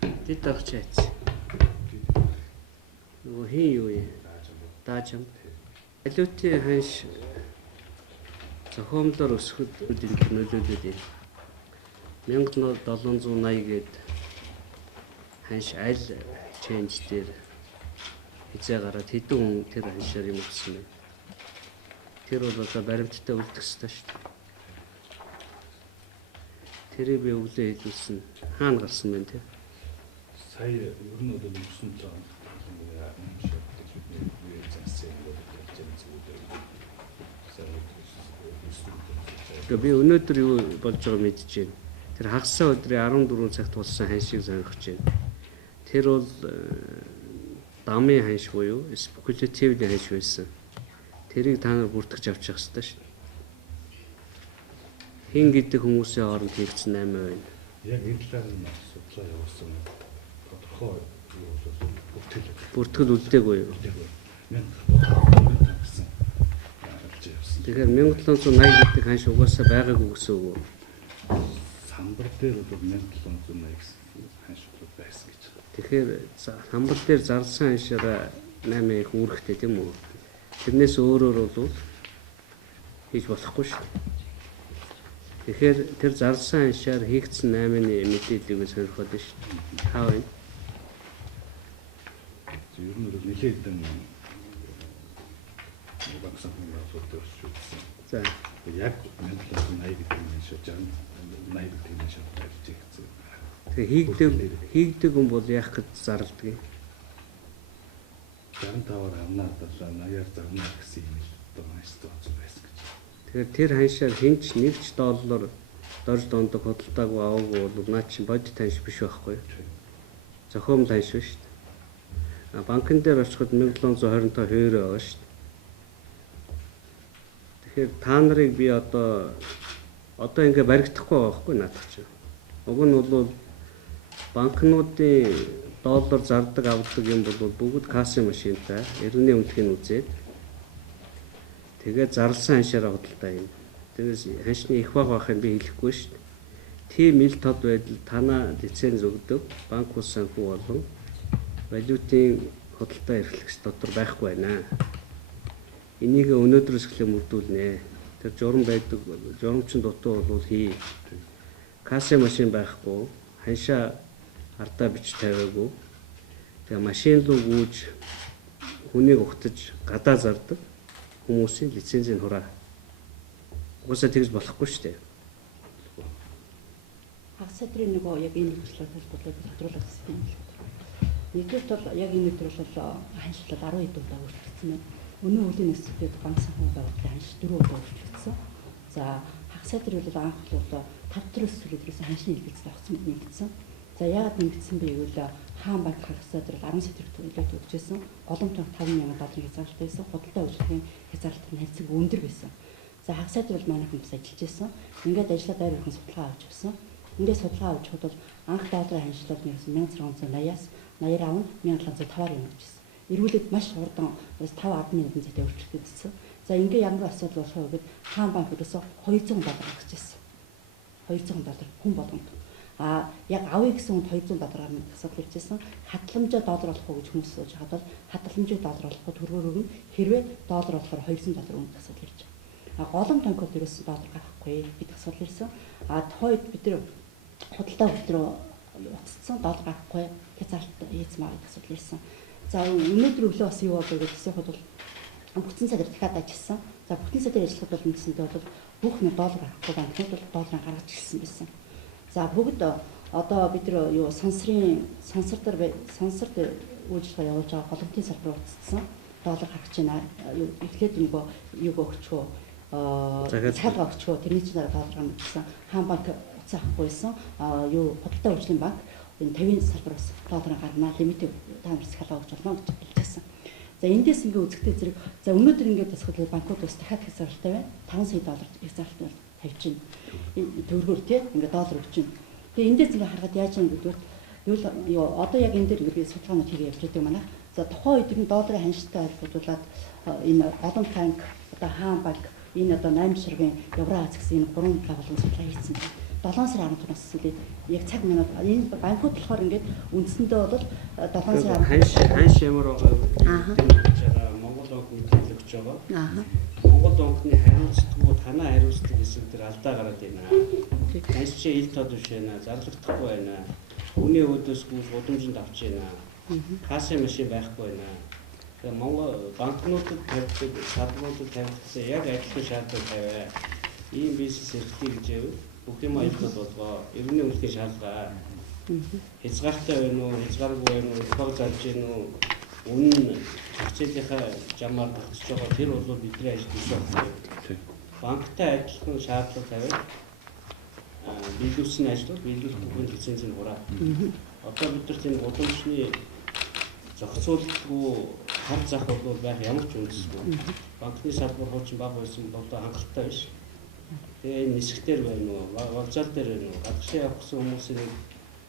Тэд дарах чайц. Нөгөө хин юу юм? Даажам. Алиутын ханш зохиомлоор өсөхөд энэ нөлөөлөд 1780 гээд ханш аль ченж дээр хизээ гараад хэдэн хүн тэр ханшаар юм өгсөн бэ? Тэр бол одоо баримттай үлдэх ёстой шүү дээ. Тэрийг би өглөө хэлүүлсэн. Хаана гарсан бэ те? Сая ер нь бол өссөн цаа би өнөөдөр юу болж байгааг мэдэж байна. Тэр хагасаа өдрийн 14 цагт болсон ханшийг сонирхож байна. Тэр бол дамын ханш буюу спекулятивны ханш байсан. Тэрийг та нар бүртгэж авчих хэрэгтэй шүү дээ. Хин гэдэг хүмүүсийн хооронд хийгдсэн 8 байна. Яг энэ талаар нь судлаа явуулсан тодорхой бүртгэл үлдээгүй юу? Тэгэхээр 1780 гэдэг ханш угаасаа байгаагүй гэсэн үг үү? Самбар дээр бол 1780 ханш байсан гэж. Тэгэхээр самбар дээр зарласан ханшаараа 8 их үүрэгтэй тийм үү? Тэрнээс өөрөөр бол хийж болохгүй шүү дээ. Тэгэхээр тэр зарласан ханшаар хийгдсэн 8-ны мэдээллийг сонирхоод байна шүү дээ. Хаа вэ? Ер нь бол нэлээд багсан хүмүүс асуудал шүү. За. Яг 1780 гэдэг нь шүү. 80 гэдэг нь шүү. Барьж игцэн. Тэгээ хийгдэг хүн бол яах гэж зарладаг юм? 65-аар амнаа даа 80-аар зарна гэсэн юм л одоо маш тооцоо байсан гэж. Тэгэхээр тэр ханшаар хинч $1 дорж дондог хөдөлтаагүй аваагүй бол наа чи бодит ханш биш байхгүй юу? Зохиомл ханш шүү дээ. Банкн дээр очиход 1725 хувиар байгаа шүү дээ. Тэгэхээр та нарыг би одоо ингээ баригдахгүй байгаа байхгүй наадах чинь. Уг нь бол банкнуудын доллар зардаг авдаг юм бол бүгд кассын машинтай эргний үнэлгээг үзээд тэгээд зарласан ханшаараа худалдаа юм. Тэгээс ханшны их бага байхыг би хэлэхгүй шүү дээ. Тийм ил тод байдал танаа лиценз өгдөг банк ус санхүү болон валютын худалдаа эрхлэгч дотор байхгүй байна. Энийг өнөөдрөөс эхлээ мөрдүүлнэ. Тэр журам байдаг, журамчин дутуу бол хий. Кассын машин байхгүй, ханшаа ардаа бич тавиагүй. Тэгээ машин руу гүйж хүнийг ухтаж гадаа зардаг хүмүүсийн лицензийг хураа. Угаасаа тэгж болохгүй шүү дээ. Хагас өдрийн нөгөө яг энэ төслөөр толгойд тодруулах гэсэн юм л. Нэгдүгээр бол яг энэ өдөр бол ханшлал 10 хэд удаа өөрчлөгдсөн байна. Өнөө үеийн нэсвэд банк санхүү байгууллагын ханш 4 удаа өөрчлөгдсөн. За хагас өдөр бол анх бол 5 төрөөс сүүлээс ханшны илгэц авсан нэгдсэн. За яагаад нэгдсэн бэ гэвэл хаан банк хагас өдөр 10 сэдвэрт төлөвлөлт өгчээсэн. Голомтон $5,000 хязгаарлалт байсан. Худалдаа үйлчлэгийн хязгаарлалт нь хайцаг өндөр байсан. За хагас өдөр бол манайхан бас ажиллаж байсан. Ингээд ажиллаад байрхан судалгаа авч өгсөн. Ингээд судалгаа авч хад бол анх долларын ханшлал нь 1680-аас 85 1705-аар юм гэжсэн. Эрүүлээд маш хурдан 5-10 минутын зэтэй өөрчлөгдсөн. За ингээ ямар асуудал болох вэ гэхэд хаан банк өрөөсөө $200 гаргажсэн. $200 хүн болгонд. Яг авъя гэсэн хүнд $200 гарна асуудал иржсэн. Хадгаламжаа доллар болох уу гэж хүмүүс сууж хаад бол хадгаламжаа доллар болохгүй төгрөгөөр өгнө. Хэрвээ доллар болохоор $200 өгнө асуудал ирж байгаа. Голом тонкод ерөөсөн доллар гарахгүй гэдэг асуудал ирсэн. Тухайд бид нэр худалдаа хөтлөө уцсан доллар гарахгүй хязгаарлалт хийцмаа гэдэг асуудал ирсэн. За өнөөдөр өглөө бас юу болов гэсэн хад бол бүтэн садар дахиад ажилласан. За бүтэн садар ажиллахад бол үндсэндээ бол бүх $1 гарахгүй банкнууд бол долларыг гаргаж ирсэн байсан. За бүгд одоо бид нар юу сансар дээр үйлчлэгээ явуулж байгаа голомтын салбар утассан доллар гаргаж байна. Юу эхлээд нөгөө юу өгчөө захиалга өгчөө тэрний чинь доллар гарна гэсэн хаан банк авахгүйсэн юу худалдаа үйлчлэгийн банк энэ 50-ын салбараас доллар гарна лимитийг таамаг захиалга өгч болно гэж хэлжсэн. За эндээс ингээ үзэхдээ зэрэг за өнөөдөр ингээ тасгал банкуд бас дахиад хязгаарлалтай байна. $5 сая хязгаарлалт тавьж байна. Төгрөгөөр тий ингээ доллар өгч байна. Тэгээ эндээс ингээ харахад яаж юм гэдгээр юу одоо яг энэ дээр ингээ судалгаанууд хийгээ явж байгаа манай. За тухайн үед нь долларын ханштай холбогдуулаад энэ олон банк одоо хаан банк энэ одоо 8 ширхгийн Евразис гэсэн энэ 3 байгууллагын судалгаа хийсэн. 7 сарын 14-наас үлээ яг цаг минут энэ банкуд болохоор ингээд үндсэндээ бол 7 сарын ханш ямар байгаа Монгол банк мэдээлж байгаа. Монгол банкны хариуцлагыг танаа хариуцдаг хэсэг дээр алдаа гараад байна. Ханш чи ил тод биш байна, зарлагдахгүй байна. Үний өөдөөс гудамжинд авч байна. Кассын машин байхгүй байна. Тэгээ Монгол банкнуудад тавьдаг, салбаруудад тавьдаг яг адилхан шаардлага тавиа. Ийм бизнес эрхлэе гэж бүх юм аялал болгоо. Иргэний үнэлгээ шалгаа. Хязгаартай байна уу, хязгааргүй байна уу, тог зарж байна уу? Үнэн хэмжээлийнхаа жамаар багтж байгаа тэр бол бидний ажил биш байна. Банктай адилхан шаардлага тавиад биелүүлсэн ажлууд биелүүлэх бүхэн лицензийг хураа. Одоо бид нар тийм гудамжны зохицуулалтгүй хар зах бол байх ямар ч үндэсгүй. Банкны салбар хуучин бага байсан бол одоо хангалттай биш. Тэгээ нисгтэр байна уу, вокзал дээр байна уу, гадагшаа явах гэсэн хүмүүсийн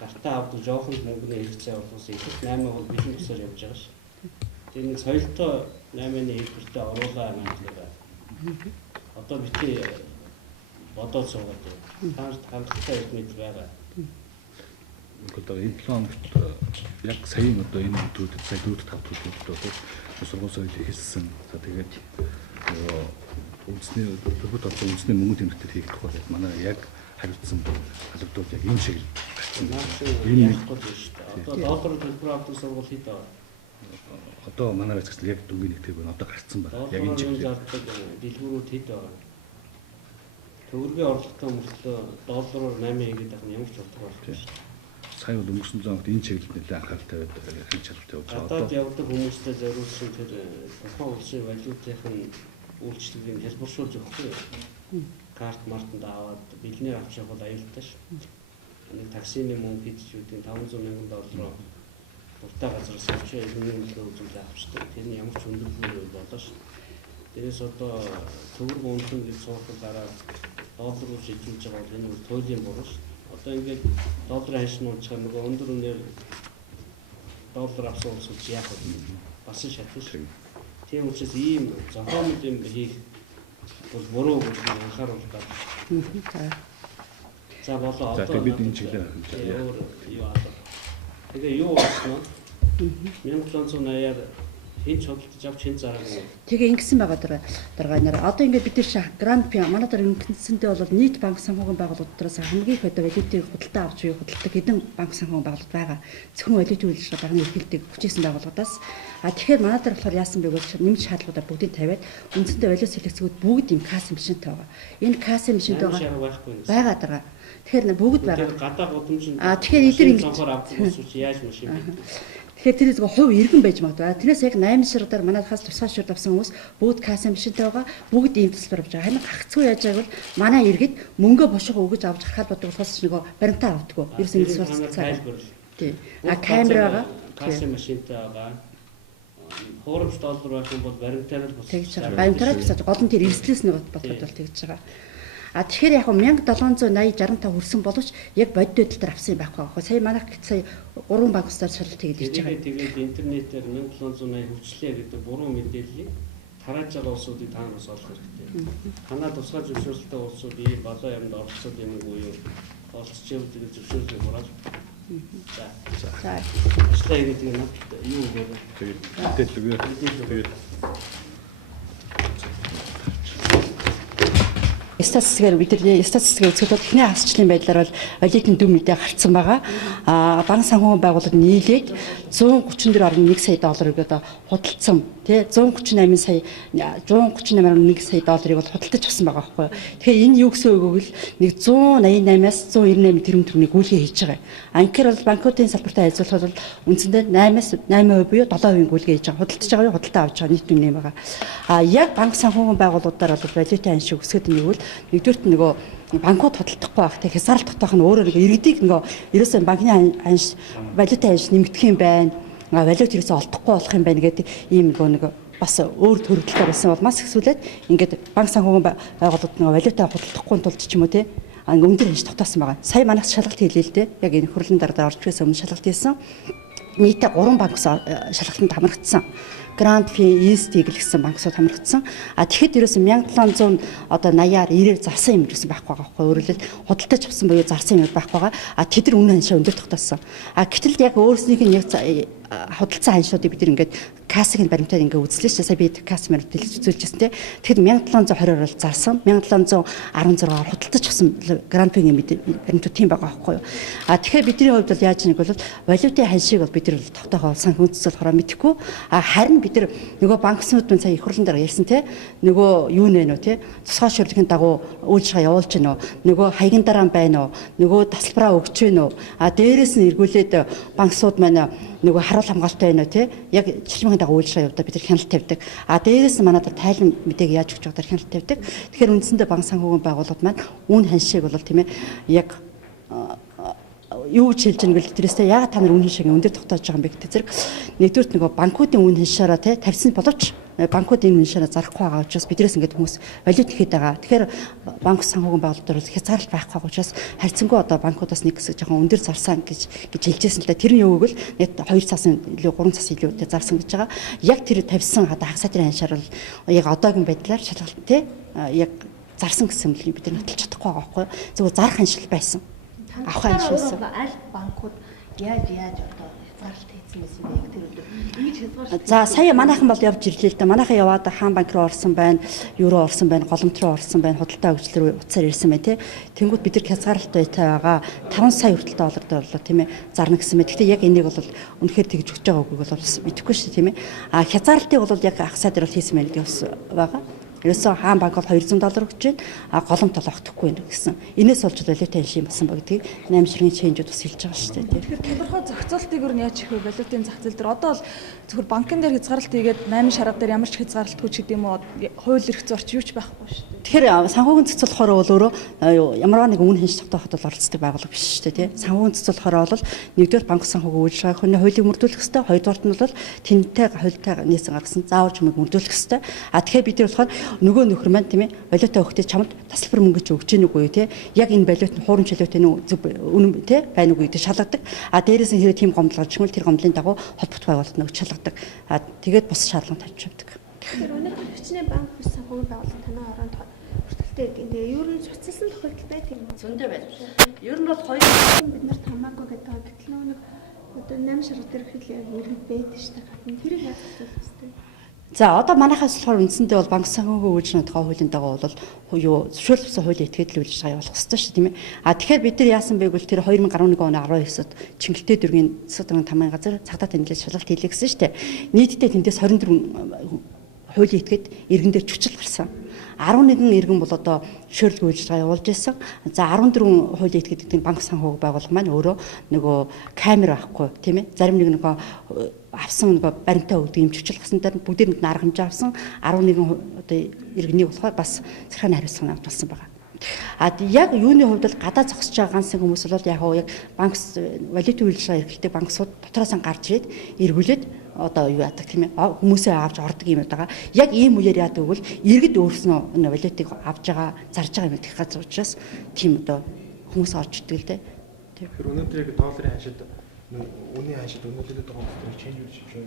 гартаа авдаг жоохон мөнгөний хэрэгцээ болохоос их 8 бол бэлэн тусаар явж байгаа ш. Тэгээ нэг соёлтой 8-ны хэлбэртээ оруулаа наадлагаа. Одоо бити бодоод суугаад байна. Хангалттай мэд байгаа. Одоо энэ план яг саяын одоо энэ өдрүүдэд сая 4-5 өдрүүдэд одоо сургууль соёл ихэлсэн. За тэгээд үндэсний төвд одоо үндэсний мөнгө тэмдэгтэр хийх тухай манай яг хариуцсан албадууд яг энэ шиг энэ яг гол шүү дээ. Одоо доллар төлбөр авдаг сургууль хэд байгаа? Одоо манай хэсэгт яг дүнгийн нэгтгэг байна. Одоо гарцсан байна. Яг энэ шиг дэлгүүрүүд хэд байгаа? Төгрөгийн орлоготой мөртлөө доллараар 8 хийгээд байх нь ямар ч утга байхгүй шүү дээ. Сая бол өнгөрсөн зонд энэ чиглэлд нэлээд анхаарал тавиад хэл чадвартай явж байгаа. Одоо явдаг хүмүүстэй зориулсан тэр тухайн улсын валютын үйлчлэгийг хэлбэршүүлж өгөхгүй. Карт мартанд аваад бэлнээр авч явах бол аюултай ш. Нэг таксины мөнгө хийдчүүдийн $500,000 дуртай газраас авч ирэх нөлөө үзүүлээ авчдаг. Тэр нь ямар ч өндөргүй болоо ш. Тэрээс одоо төгрөг үнэлэн гэж суухад дараа доллар руу шилжүүлж байгаа бол энэ бол туйлын буруу ш. Одоо ингээд долларын ханш нууцхан нөгөө өндөр үнээр доллар авсан улсууд яах вэ? Бас шатна ш. Тийм учраас ийм зохиомжтой юм хийх бол буруу гэж анхааруул байна. За болоо одоо бид энэ чиглэлээр юу аа. Тэгээ юу болсон нь 1780-аар хинч хөдөлж авч хин зараагүй. Тэгээ ингэсэн байгаа дараагаар одоо ингээд бид нар гранд манай дээр ингэсэндээ бол нийт банк санхүүгийн байгууллагуудаас хамгийн их одоо валютыг худалдаа авч буй худалдаг хэдэн банк санхүүгийн байгууллага байгаа. Зөвхөн валютын үйлчлэг багны эрхлэлтийг хүчээсэн байгууллагуудаас тэгэхээр манай дээр болохоор яасан бэ гэж нэмж шаардлагуудаа бүгдийг тавиад үндсэндээ валют сэлгэцгүүд бүгд юм касс машинтай байгаа. Энэ касс машинтай байгаа дараа. Тэгэхээр бүгд байгаа. Гадаа гудамжинд тэгэхээр эдгээр ингэж сонхоор авдаг хүмүүс яаж машин бий. Тэгэхээр тэр зөвхөн хувь иргэн байж магадгүй. Тэрнээс яг 8 ширгаар манайхаас тусгай ширд авсан хүмүүс бүгд касс машинтай байгаа. Бүгд ийм тасалбар авч байгаа. Харин гагцгүй яаж байгааг бол манай иргэд мөнгө бошгоо өгөж авч гарахад бодог болохоос нөгөө баримтаа авдаггүй. Ерөөс ингэ суралцсан. Тий. Камера байгаа. Касс машинтай байгаа. Хуурамч доллар байх юм бол баримтаар л тэгж байгаа. Баримтаар л босож гол нь тэр эрсдлээс нэг бодоход бол тэгж байгаа. Тэгэхээр яг 1780-65 хүрсэн боловч яг бодит байдал дээр авсан юм байхгүй байхгүй. Сая манайх сая 3 банк усаар шалгалт хийгээд ирж байгаа. Тэгээд интернетээр 1780 хөгжлөө гэдэг буруу мэдээллийг тарааж байгаа улсуудыг та нараас олох хэрэгтэй. Танаа тусгай зөвшөөрлөлтөй улсууд ийм болоо юмд оролцоод юм уу юу? Олцож явдаг зөвшөөрлийг хураал. За. Ажлаа хийгээд юм юу вэ? Тэгээд мэдээлэл тэгээд статистикээр бидний статистикийг үзэхэд эхний хасчлалын байдлаар бол валютын дүн мэдээ гарцсан байгаа. Банк санхүүгийн байгууллага нийлээд 134.1 сая долларыг одоо худалдсан. Тэ 138 сая 138.1 сая долларыг бол худалдаж авсан байгаа байхгүй юу. Тэгэхээр энэ юу гэсэн үг вэ гэвэл нэг 188-аас 198 тэрбум төгрөгийг гүйлгээ хийж байгаа. Анкер бол банкуудын салбартай харьцуулахад бол үндсэндээ 8-аас 8% буюу 7% гүйлгээ хийж байгаа. Худалдаж байгаа юу худалдаа авч байгаа нийт дүн юм байгаа. Яг банк санхүүгийн байгууллагуудаар бол валютын ханш өсгöd нэгвэл нэгдүгürt нөгөө банкуд худалдахгүй байх тэг хязгаарлалт татах нь өөрөө нэг иргэдийг нөгөө ерөөсөө банкны ханш валютын ханш нэмэгдэх юм байна. Валют ерөөсөө олдохгүй болох юм байна гэдэг ийм нэг бас өөр төрөлтэй болсон бол маш хэсүүлээд ингээд банк санхүүгийн байгууллагууд нөгөө валютаа худалдахгүй тулд ч юм уу те өндөр ханш тогтоосон байгаа. Сая манайх шалгалт хийлээ л дээ. Яг энэ хурлын дараа орж ирсэн өмнө шалгалт хийсэн. Нийтээ 3 банк шалгалтанд хамрагдсан. Grand Fee, East-ийг гэсэн банксууд хамрагдсан. Тэгэхэд ерөөсөн 1700 одоо 80-аар 90-ээр зарсан юм гэсэн байхгүй байгаа байхгүй. Өөрөөр хэлбэл худалдаж авсан буюу зарсан юм байхгүй байгаа. Тэд нар үнэ ханшаа өндөр тогтоосон. Гэтэл яг өөрснийх нь яг худалдсан ханшуудыг бид ингээд кассыг баримтаар ингээд үзлээ ч сая би касс мөр дэлгэцүүлжсэн те. Тэгэхээр 1720-оор бол зарсан, 1716-аар худалдаж авсан Grand Prix баримтууд тийм байгаа байхгүй юу. Тэгэхээр бидний хувьд бол яаж нэг бол валютын ханшийг бол бид нар тогтоохоо санхүүцэл хороо мэдэхгүй. Харин бид нар нөгөө банкснууд нь сая их хурлын дараа ярьсан те. Нөгөө юу нэ нөө те. Тусгай шүрлийн дагуу үйлчлэгээ явуулж гинөө. Нөгөө хаягийн дараа байна уу? Нөгөө тасалбараа өгч гинөө. Дээрээс нь эргүүлээд банксууд маань нөгөө харуул хамгаалтай байна уу те. Яг чирмийн дагуу үйлчлэгээ явуулаад бид нар хяналт тавьдаг. Дээрээс нь манайд тайлан мэдээг яаж өгч байгаа хяналт тавьдаг. Тэгэхээр үндсэндээ банк санхүүгийн байгууллагууд маань үн ханшийг бол тийм ээ яг юу ч хэлж байгаа тэрээсээ яг та нар үнэн шиг өндөр тогтоож байгаа юм бэ гэдэг зэрэг нэгдүгürt нөгөө банкуудын үн ханшаараа те тавьсан боловч банкуудын үн ханшаараа зарахгүй байгаа учраас биднээс ингээд хүмүүс валют ихэд байгаа. Тэгэхээр банк санхүүгийн байгууллагууд бол хязгаарлалт байхгүй байгаа учраас харьцангуй одоо банкудаас нэг хэсэг жоохон өндөр зарсан гэж хэлжсэн л да. Тэр нь юу гэвэл net 2 цаас илүү 3 цаас илүү зарсан гэж байгаа. Яг тэр тавьсан одоо хагас сарын ханшаар бол яг одоогийн байдлаар шалгалт те яг зарсан гэсэн юм бид нар баталж чадахгүй байгаа байхгүй. Зөвхөн зарах ханшил байсан. Авах ханшилсан. Аль банкуд яаж одоо хязгаарлалт хийсэн байсан бэ? Тэр өдөр ингэж хязгаарлалт. За сая манайхан бол явж ирлээ л да. Манайхан яваад хаан банк руу орсон байна, евро орсон байна, голомт руу орсон байна, худалдаа хөгжлөөр утсаар ирсэн байна тий. Тэнгүүд бид нар хязгаарлалт байтай байгаа 5 сая хүртэл доллартай боллоо тийм ээ зарна гэсэн мэт. Гэхдээ яг энийг бол үнэхээр тэгж өгч байгаа үгийг бол мэдэхгүй шүү дээ тийм ээ. Хязгаарлалтыг бол яг ах сая дээр бол хийсэн байна гэж байгаа. Ерөөсөө хаан банк бол $200 өгч байна. Голомт бол огтхгүй байна гэсэн. Инээс болж валютын ханшийн басан бүгдийг 8 ширхгийн чейнжүүд бас хэлж байгаа шүү дээ. Тэгэхээр тодорхой зохицуултыг өөр нь яаж хийх вэ? Валютын зах зээл дээр одоо бол зөвхөн банкн дээр хязгаарлалт хийгээд 8 шарга дээр ямар ч хязгаарлалтгүй ч гэдэг юм уу хууль эрх зорч юу ч байхгүй шүү дээ. Тэгэхээр санхүүгийн цэцүүлэхээр бол өөрөө ямар нэг үн хянш тогтооход бол оролцдог байгууллага биш шүү дээ. Санхүүгийн цэцүүлэхээр бол нэгдүгээр банк санхүүгийн үйлчилгээ хүний хуулийг мөрдүүлэх ёстой. Хоёрдугаарт нь бол тэнтэй хуультай нийсэн гаргасан заавар жимийг мөрдүүлэх ёстой. Тэгэхээр бид нар болохоор нөгөө нөхөр маань тийм ээ валюта өгөхдөө чамд тасалбар мөнгө ч өгч гэнэ үгүй тий. Яг энэ валют нь хуурамч валюта нь зөв үнэн тий байна уу гэдэг шалгадаг. Дээрээс нь хэрэг тийм гомдлол чимэл тэр гомдлын дагуу холбогд байгуулалт нь өгч шалгадаг. Тэгээд бус шаардлага тавьж авдаг. Тэгэхээр өнөөдөр хүчний банк бус санхүүгийн байгууллага танай оронд хүртэлтэй гэдэг. Тэгээ ер нь цуцлсан тохиолдол байдаг юм уу? Зөндөө байна. Ер нь бол хоёр бид нар тамаагүй гэдэг. Гэтэл нэг одоо 8 шарга дээр хэл яг иргэд байдаг шүү дээ. Гадна тэрийг яаж цуцлах вэ? За одоо манайхаас болохоор үндсэндээ бол банк санхүүгийн үйлчлэгийн тухай хуулийн дагуу бол юу зөвшөөрлөсөн хуулийн этгээдэл үйлчилгээ явуулах хэрэгтэй шүү тийм ээ. Тэгэхээр бид нар яасан бэ гэвэл тэр 2011 оны 19-д Чингэлтэй дүүргийн засаг даргын тамгын газар цагдаа танилцуулалт шалгалт хийлээ гэсэн шүү дээ. Нийтдээ тэндээс 24 хуулийн этгээд иргэн дээр чөчл гарсан. 11 иргэн бол одоо зөвшөөрлөг үйлчилгээ явуулж байсан. За 14 хуулийн этгээд гэдэг банк санхүүгийн байгууллага маань өөрөө нөгөө камер авахгүй тийм ээ. Зарим нэг нөгөө авсан нөгөө баримтаа өгдөг юм чөчл гасан дээр бүгдээр нь арга хэмжээ авсан 11 одоо иргэнийг болохоор бас захиргааны хариуцлага авсан байгаа. Яг юуны хувьд бол гадаа зогсож байгаа ганц хүмүүс бол яг банк валютын үйлчилгээ эрхэлдэг банксууд дотроос нь гарч ирээд эргүүлээд одоо юу яадаг тийм ээ хүмүүсээ авч ордог юм байгаа. Яг ийм үеэр яадаг гэвэл иргэд өөрснөө валютыг авж байгаа зарж байгаа юм гэх газар учраас тийм одоо хүмүүс орж идэг л дээ. Тэгэхээр өнөөдөр яг долларын ханшид үнийн ханшид өнөөдөр байгаа чейнж үүрч шүү.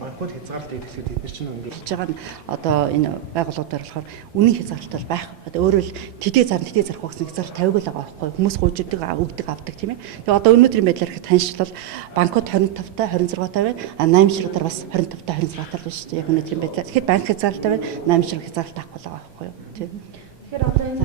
Банкуд хязгаарлалт хийх тэд нар чинь ингээд хийж байгаа нь одоо энэ байгууллагуудаар болохоор үнийн хязгаарлалт байх. Одоо өөрөөр хэл тэдээ зарах гэсэн хязгаарлалт тавиагүй л байгаа байхгүй. Хүмүүс гуйждаг, өгдөг, авдаг тийм ээ. Тэгээ одоо өнөөдрийн байдлаар гэхэд ханшил бол банкуд 25-та 26-та байна. 8 ширхгээр бас 25-та 26-та л шүү дээ. Яг өнөөдрийн байдлаар. Тэгэхээр банк хязгаарлалт байна. 8 ширхэг хязгаарлалт авахгүй л байгаа байхгүй юу. Тийм. Тэгэхээр одоо энэ